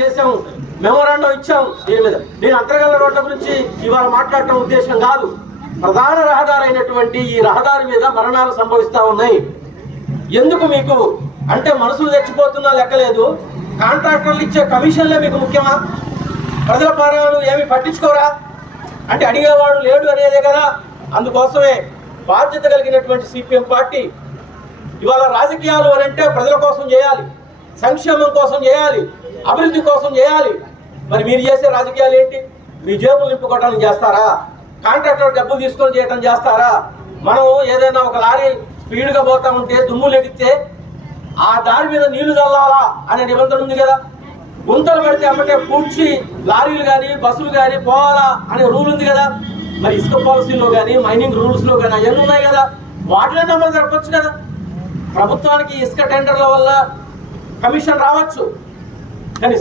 చేసాము, మెమోరాండం ఇచ్చాము. దీని మీద నేను అంతర్గత రోడ్ల గురించి ఇవాళ మాట్లాడటం ఉద్దేశం కాదు. ప్రధాన రహదారి అయినటువంటి ఈ రహదారి మీద మరణాలు సంభవిస్తా ఉన్నాయి. ఎందుకు మీకు అంటే మనసులు తెచ్చిపోతున్నా లెక్కలేదు. కాంట్రాక్టర్లు ఇచ్చే కమిషన్లే మీకు ముఖ్యమా? ప్రజల పాలనలు ఏమి పట్టించుకోరా అంటే అడిగేవాడు లేడు అనేదే కదా. అందుకోసమే బాధ్యత కలిగినటువంటి సిపిఎం పార్టీ ఇవాళ రాజకీయాలు అని అంటే ప్రజల కోసం చేయాలి, సంక్షేమం కోసం చేయాలి, అభివృద్ధి కోసం చేయాలి. మరి మీరు చేసే రాజకీయాలు ఏంటి? మీ జేబులు నింపుకోవడానికి చేస్తారా? కాంట్రాక్టర్ డబ్బులు తీసుకొని చేయడం చేస్తారా? మనం ఏదైనా ఒక లారీ స్పీడ్గా పోతా ఉంటే దుమ్ములు ఎగితే ఆ దారి మీద నీళ్లు చల్లాలా అనే నిబంధన ఉంది కదా. గుంతలు పెడితే అమ్మటే పూడ్చి లారీలు కానీ బస్సులు కానీ పోవాలా అనే రూల్ ఉంది కదా. మరి ఇసుక పాలసీలో కానీ మైనింగ్ రూల్స్లో కానీ అవన్నీ ఉన్నాయి కదా. వాటిలో అమలు జరపచ్చు కదా. ప్రభుత్వానికి ఇసుక టెండర్ల వల్ల కమిషన్ రావచ్చు, కానీ